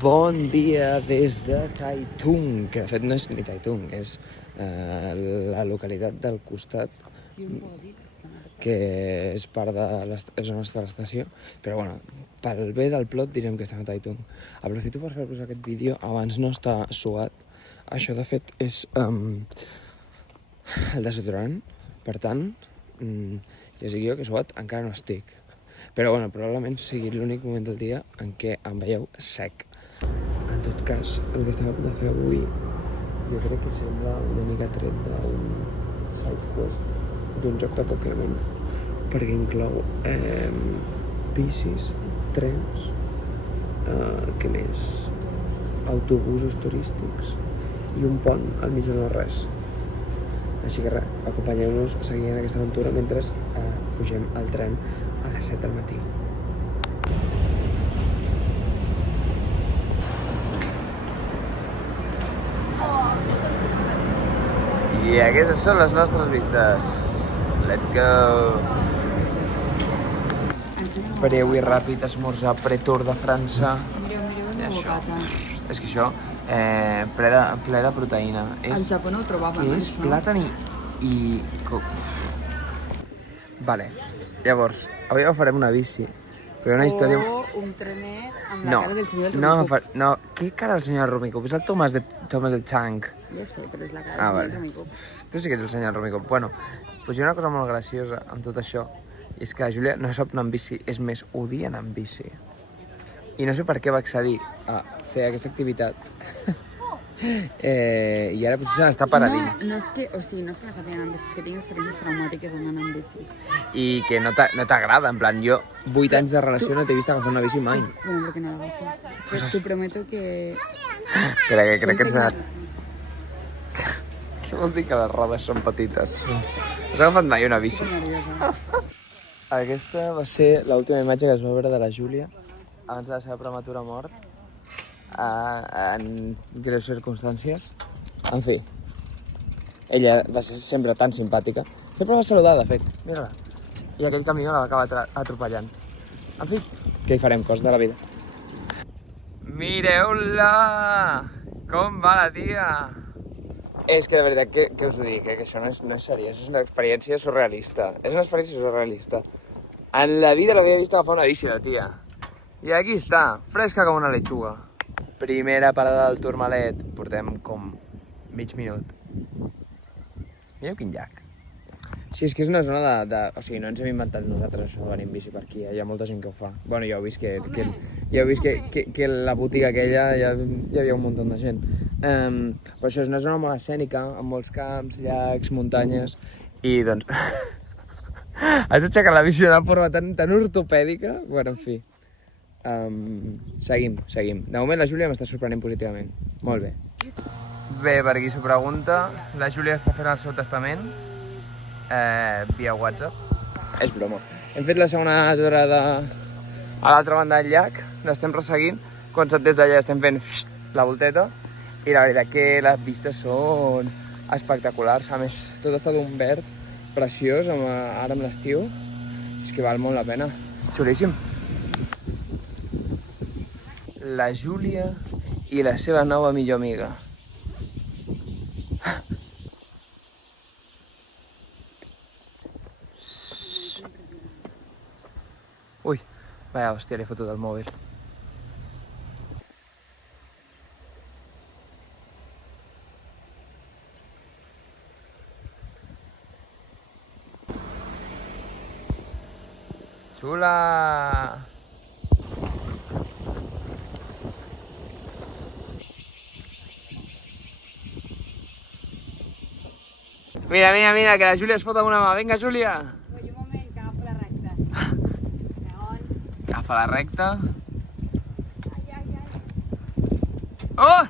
Bon dia des de Taitung, que de fet no és ni Taitung, és la localitat del costat, que és part de és on està l'estació, però bueno, pel bé del plot direm que estem a Taitung. Aprofito per fer-vos aquest vídeo abans no està suat. Això de fet és el desodorant, per tant, ja us dic jo que suat encara no estic. Però bueno, probablement sigui l'únic moment del dia en què em veieu sec. En tot cas, el que estem a punt de fer avui jo crec que sembla una mica tret d'un side quest d'un joc de Pokémon, perquè inclou bicis, trens, què més? Autobusos turístics i un pont al mig de no res. Així que res, acompanyeu-nos a seguir en aquesta aventura mentre pugem al tren a les 7 del matí. I aquestes són les nostres vistes. Let's go! Faré avui ràpid esmorzar pre-Tour de França. Mireu una bocata. És que això, ple de proteïna. Al Japó no ho trobaven, que és plàtan i... Vale, llavors, avui farem una bici, però una història... O un trenet amb la cara del senyor del Rumico. No, què cara del senyor Rumico? És el Thomas de Tank. Ja sé, però és la cara del senyor Rumico. Tu sí que ets el senyor Rumico. Bueno, doncs hi ha una cosa molt graciosa amb tot això, i és que la Júlia no sap anar amb bici, és més, odia anar amb bici. I no sé per què va accedir a fer aquesta activitat. I ara potser se n'està paradint. No és que, o sigui, no és que no sàpiga anar amb bici, és que tinc experiències traumàtiques anant amb bici. I que no t'agrada, en plan, jo 8 anys de relació no t'he vist agafar una bici mai. Bueno, perquè no l'agafo. Però t'ho prometo que... Espera, que crec que ens ha... Què vol dir que les rodes són petites? Has agafat mai una bici? Estic nerviosa. Aquesta va ser l'última imatge que es va veure de la Júlia abans de la seva prematura mort, en greus circumstàncies. En fi, ella va ser sempre tan simpàtica. Sempre va saludar, de fet, mira-la. I aquell camió la va acabar atropellant. En fi, què hi farem, cos de la vida. Mireu-la! Com va la tia? És que de veritat, què us ho dic, que això no és seriós, és una experiència surrealista. És una experiència surrealista. En la vida l'havia vist agafar una bici, la tia. I aquí està, fresca com una lechuga. Primera parada del Tourmalet. Portem com mig minut. Mireu quin llac. Sí, és que és una zona o sigui, no ens hem inventat nosaltres això de venir amb bici per aquí, hi ha molta gent que ho fa. Bueno, ja heu vist que la botiga aquella ja hi havia un munt de gent. Però això és una zona molt escènica, amb molts camps, llacs, muntanyes, i doncs... Has aixecat la bici d'una forma tan ortopèdica, bueno, en fi. Seguim. De moment la Júlia m'està sorprenent positivament. Molt bé. Bé, per qui s'ho pregunta, la Júlia està fent el seu testament via WhatsApp. És broma. Hem fet la segona aturada a l'altra banda del llac, l'estem resseguint. Quan des d'allà estem fent la volteta i la veritat que les vistes són espectaculars. A més, tot està d'un verd preciós, ara amb l'estiu. És que val molt la pena. Xulíssim. La Júlia i la seva nova millor amiga. Ui, vaya hòstia, li he fotut el mòbil. Xula! Mira, que la Júlia es fot amb una mà. Vinga, Júlia! Ui, un moment, que agafo la recta. Agafa la recta. Ai.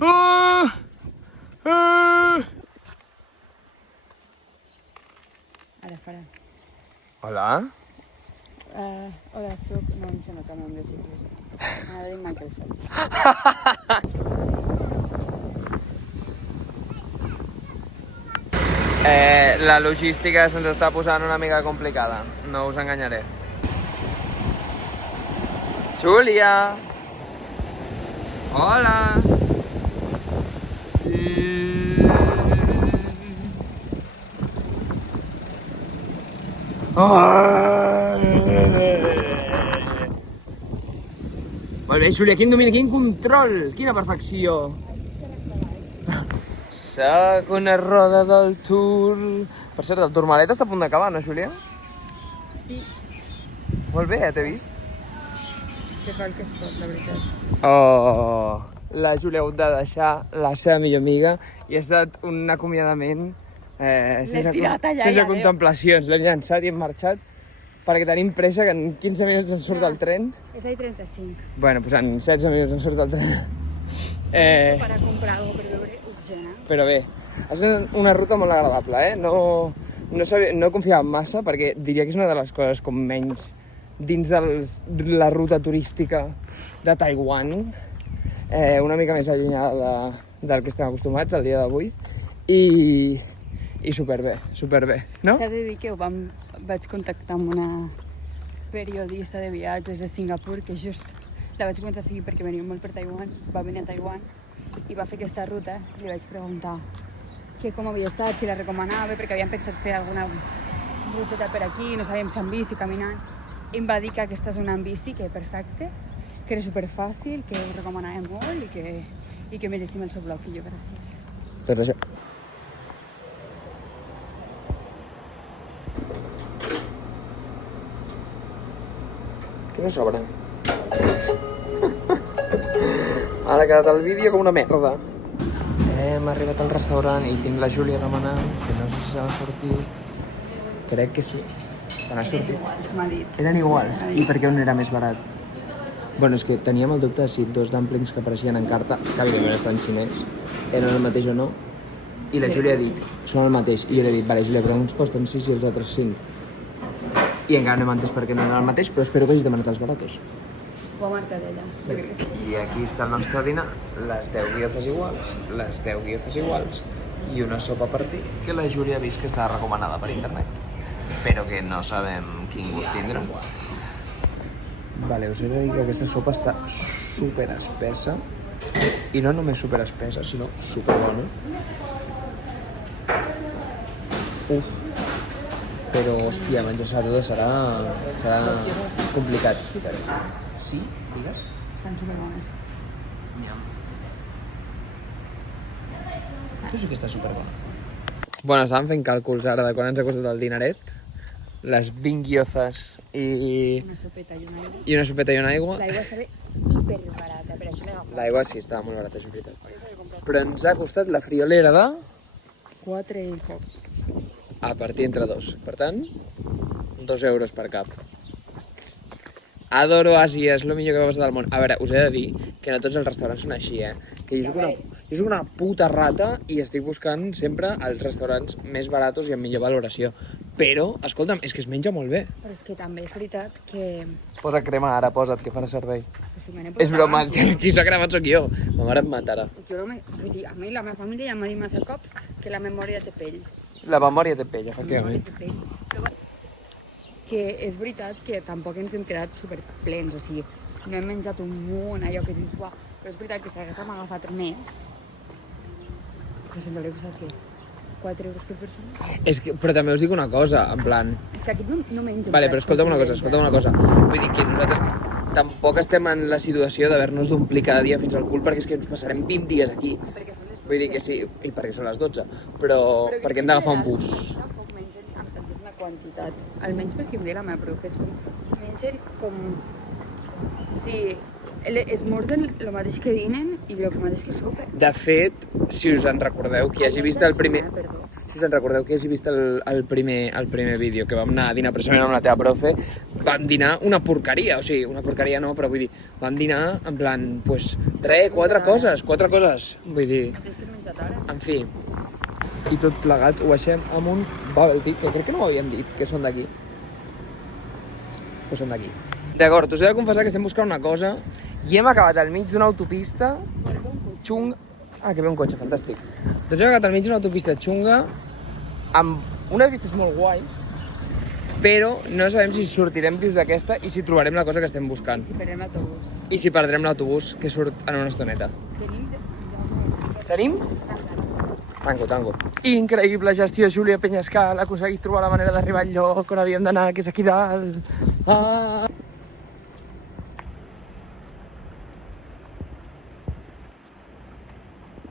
Oh! Ara farà. Hola? Hola, soc... No, em sembla que no em de ciclista. Ara dic Michael Phelps. La logística se'ns està posant una mica complicada, no us enganyaré. Júlia! Hola! Molt bé, Júlia, quin domini, quin control, quina perfecció! Segona roda del Tour... Per cert, el Tourmalet està a punt d'acabar, no, Júlia? Sí, Molt bé, t'he vist. se fa el que es pot, la veritat. Oh, la Júlia ha hagut de deixar la seva millor amiga i ha estat un acomiadament tirat allà, sense ja, contemplacions. L'hem llançat i hem marxat perquè tenim pressa que en 15 minuts ens surt el tren. És ahí 35. Bueno, doncs en 16 minuts ens surt el tren. Per a comprar alguna cosa per beure urgent, eh? Però bé, ha estat una ruta molt agradable, eh? No confiava massa perquè diria que és una de les coses com menys dins de la ruta turística de Taiwan, una mica més allunyada del que estem acostumats al dia d'avui i superbé, no? S'ha de dir que vaig contactar amb una periodista de viatges de Singapur que just la vaig començar a seguir perquè venia molt per Taiwan, va venir a Taiwan i va fer aquesta ruta. Li vaig preguntar que com havia estat, si la recomanava, perquè havíem pensat fer alguna ruteta per aquí, no sabíem si en bici, caminant. I em va dir que aquesta zona en bici, que perfecte, que era superfàcil, que ho recomanava molt i que mereixíem el seu blog. I jo, gràcies. Gràcies. Que no sobra. Ara ha quedat el vídeo com una merda. Hem arribat al restaurant i tinc la Júlia demanant que no sé si s'ha de sortir. Crec que sí. Quan ha sortit. Iguals, m'ha dit. Eren iguals. I per què un era més barat? Bueno, és que teníem el dubte de si dos dumplings que apareixien en carta, que evidentment estan xinès, eren el mateix o no. I la Júlia ha dit, són el mateix. I jo li he dit, vale, Júlia, però uns costen 6 i els altres 5. I encara no hem entès per què no eren el mateix, però espero que hagis demanat els baratos. Ho ha marcat ella. Jo crec que sí. I aquí està el nostre dinar, les 10 guiozas iguals, les 10 guiozas iguals i una sopa per ti que la Júlia ha vist que està recomanada per internet, però que no sabem quin gust tindrà. Vale, us he de dir que aquesta sopa està super espessa i no només super espessa, sinó super bona. Uf, però hòstia, menjar-se tota serà complicat. Sí? Digues? Estan superbones. Tu sí que està superbona. Bueno, estàvem fent càlculs ara de quan ens ha costat el dinaret. Les 20 guiozas i Una sopeta i una aigua. una sopeta i una aigua. L'aigua estava hiperbarata, per això l'he agafat. L'aigua sí, estava molt barata, és veritat. Però ens ha costat la friolera de 4 i poc. a partir entre dos. Per tant, 2 euros per cap. Adoro Àsia, és el millor que m'ha passat al món. A veure, us he de dir que no tots els restaurants són així, Que jo soc una puta rata i estic buscant sempre els restaurants més baratos i amb millor valoració. Però, escolta'm, és que es menja molt bé. Però és que també és veritat que... Posa crema ara, posa't, que farà servei. Si me n'he És posat broma, abans, qui s'ha cremat sóc jo. Ma mare em matarà. Jo no me... Vull dir, a mi la meva família ja m'ha dit massa cops que la memòria té pell. La memòria té pell, La efectivament. memòria té pell. Però que és veritat que tampoc ens hem quedat superplens, o sigui, no hem menjat un munt, allò que dius, uah, però és veritat que si haguéssim agafat més, doncs ens hauria costat, què? 4 euros per persona? Però també us dic una cosa, en plan... És que aquí no menjo. Vale, però escolta'm una cosa. Vull dir que nosaltres tampoc estem en la situació d'haver-nos d'omplir cada dia fins al cul perquè és que ens passarem 20 dies aquí. Perquè són les 12. Vull dir que sí, i perquè són les 12, però perquè hem d'agafar un bus. Tampoc mengen amb tantíssima quantitat. Almenys perquè em deia la meva profe, és com... Mengen com... O sigui, esmorzen el mateix que dinen i el mateix que sopen. De fet, si us en recordeu, qui hagi vist el primer... Perdó. Si us en recordeu que hagi vist el primer vídeo, que vam anar a dinar precisament amb la teva profe, vam dinar una porqueria, o sigui, una porqueria no, però vull dir, vam dinar en plan, pues, 4 coses, vull dir, És que he menjat ara. en fi, i tot plegat ho baixem amb un bubble tea, que crec que no ho havíem dit, que són d'aquí. O són d'aquí. D'acord, us he de confessar que estem buscant una cosa i hem acabat al mig d'una autopista xunga... Ah, que ve un cotxe, fantàstic. Doncs hem acabat al mig d'una autopista xunga amb unes vistes molt guais però no sabem si sortirem vius d'aquesta i si trobarem la cosa que estem buscant. Si perdem l'autobús. I si perdrem l'autobús, que surt en una estoneta. Tenim? Tango. Increïble gestió, Júlia Penyascal, ha aconseguit trobar la manera d'arribar al lloc on havíem d'anar, que és aquí dalt. Ah!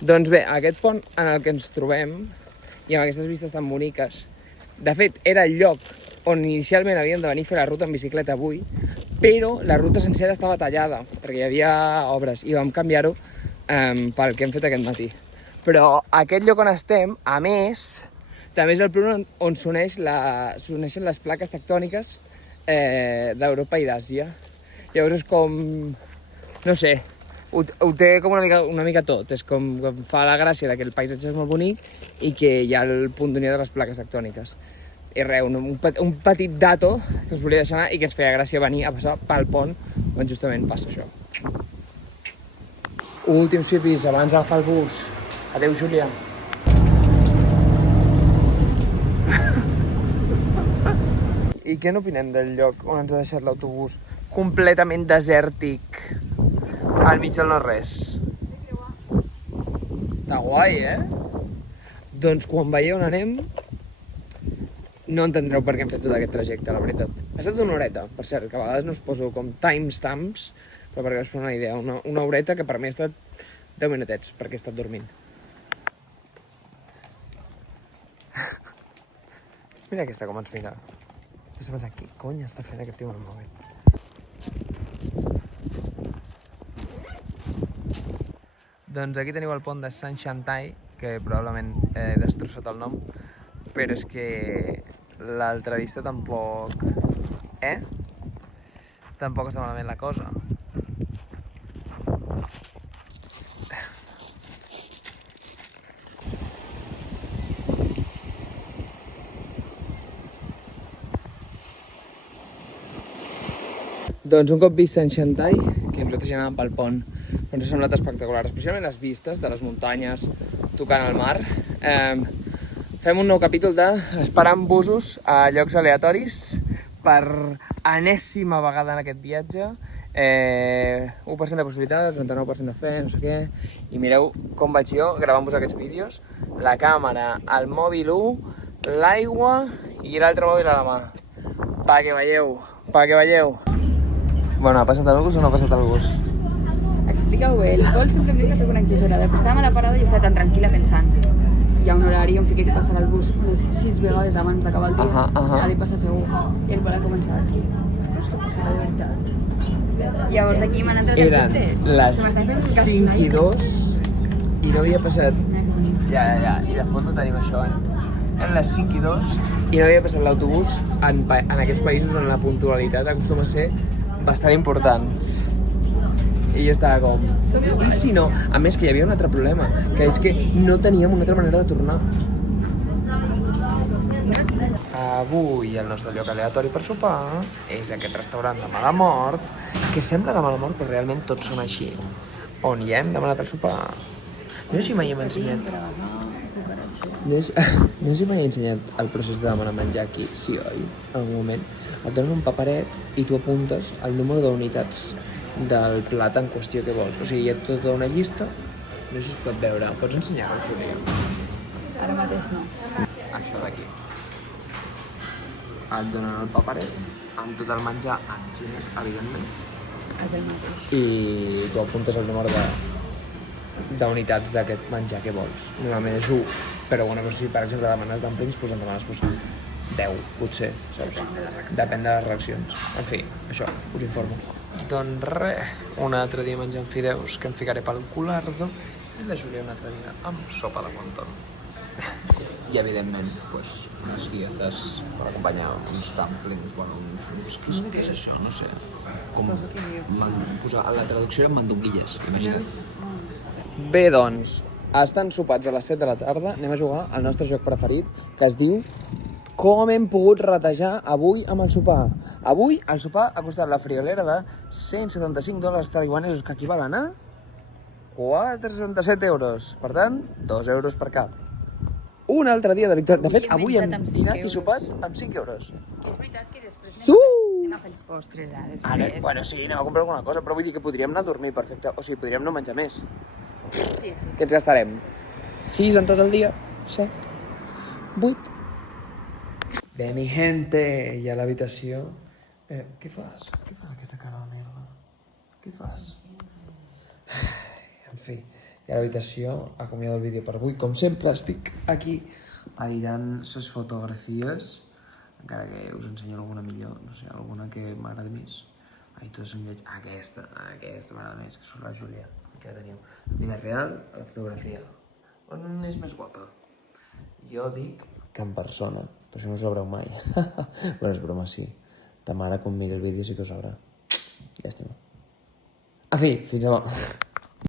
Doncs bé, aquest pont en el que ens trobem, i amb aquestes vistes tan boniques, de fet, era el lloc on inicialment havíem de venir a fer la ruta en bicicleta avui, però la ruta sencera estava tallada, perquè hi havia obres, i vam canviar-ho pel que hem fet aquest matí. Però aquest lloc on estem, a més, també és el punt on s'uneixen les plaques tectòniques d'Europa i d'Àsia. Llavors és com, no sé, ho té com una mica tot. És com fa la gràcia que el paisatge és molt bonic i que hi ha el punt d'unió de les plaques tectòniques. I res, un petit dato que us volia deixar anar i que ens feia gràcia venir a passar pel pont on justament passa això. Últims fipis abans d'agafar el bus. Adéu, Júlia. I què n'opinem del lloc on ens ha deixat l'autobús? Completament desèrtic, al mig del no-res. Està guai, Doncs quan veieu on anem, no entendreu per què hem fet tot aquest trajecte, la veritat. Ha estat una horeta, per cert, que a vegades no us poso com timestamps, però perquè us fa una idea, una horeta que per mi ha estat 10 minutets, perquè he estat dormint. Mira aquesta com ens mira. Has de pensar, què cony està fent aquest tio amb el mòbil? Doncs aquí teniu el pont de Sant Xantai, que probablement he destrossat el nom, però és que l'altra vista tampoc... Tampoc està malament la cosa. Doncs un cop vist Sant Xantai, que nosaltres ja anàvem pel pont, ens ha semblat espectacular, especialment les vistes de les muntanyes tocant el mar. Fem un nou capítol d'esperant busos a llocs aleatoris per enèsima vegada en aquest viatge. 1% de possibilitats, 99% de fe, no sé què. I mireu com vaig jo gravant-vos aquests vídeos. La càmera, el mòbil 1, l'aigua i l'altre mòbil a la mà. Perquè veieu. Bueno, ha passat el bus o no ha passat el bus? Explica-ho bé, el Pol sempre em diu que soc una exagerada, però estàvem a la parada i estava tan tranquil·la pensant. Hi ha un horari on fiqué que passarà el bus unes 6 vegades abans d'acabar el dia, ha de passar segur. I el Pol ha començat. Creus que passarà de veritat? Llavors aquí m'han entrat els dubtes. Eren les 5:02 i no havia passat... Ja, i de fons no tenim això, Eren les 5:02 i no havia passat l'autobús en aquests països on la puntualitat acostuma a ser bastant important. I jo estava com... I si no? A més que hi havia un altre problema, que és que no teníem una altra manera de tornar. Avui el nostre lloc aleatori per sopar és aquest restaurant de mala mort, que sembla de mala mort, però realment tots són així. On hi hem demanat el sopar. No sé si mai hem ensenyat... No sé si mai he ensenyat el procés de demanar menjar aquí, sí, oi? En algun moment. Et donen un paperet i tu apuntes el número d'unitats del plat en qüestió que vols. O sigui, hi ha tota una llista, no sé si es pot veure. Pots ensenyar-ho, Júlia? Ara mateix no. Això d'aquí. Et donen el paperet amb tot el menjar en xinès, evidentment. És el mateix. I tu apuntes el número d'unitats d'aquest menjar que vols. Normalment és 1, però bueno, si per exemple demanes dumplings, doncs en demanes 10, potser, saps? Depèn de les reaccions. En fi, això, us informo. Doncs res, un altre dia menjant fideus que em ficaré pel culardo i la Júlia un altre dia amb sopa de wonton. I evidentment, doncs, unes guiazes per acompanyar uns dumplings, bueno, què és això? No sé. Com posar a la traducció eren mandonguilles, imagina't. Bé, doncs, estan sopats a les 7 de la tarda, anem a jugar al nostre joc preferit, que es diu Com hem pogut ratejar avui amb el sopar. Avui el sopar ha costat la friolera de $175 taiwanesos, que equivalen a 467 euros. Per tant, 2 euros per cap. Un altre dia de victòria. De fet, Avui avui hem hem menjat amb 5 dinat i euros. sopat amb 5 euros. Que és veritat que després Su! anem a fer els postres, després. Ara, bueno, sí, anem a comprar alguna cosa, però vull dir que podríem anar a dormir, perfecte. O sigui, podríem no menjar més. Sí. Què ens gastarem? 6 en tot el dia? 7? 8? Bé, mi gente, i a l'habitació... què fas? Què fas aquesta cara de merda? Què fas? En fi, i a l'habitació acomiado el vídeo per avui. Com sempre, estic aquí editant les fotografies, encara que us ensenyo alguna millor, no sé, alguna que m'agrada més. Ai, tot és un lleig. Aquesta m'agrada més, que surt la Júlia. Aquí la teniu. Vida real, a la fotografia. On és més guapa? Jo dic que en persona, però això no ho sabreu mai. Bueno, és broma, sí. Ta mare, quan miri el vídeo, sí que ho sabrà. Ja estem. En fi, fins demà.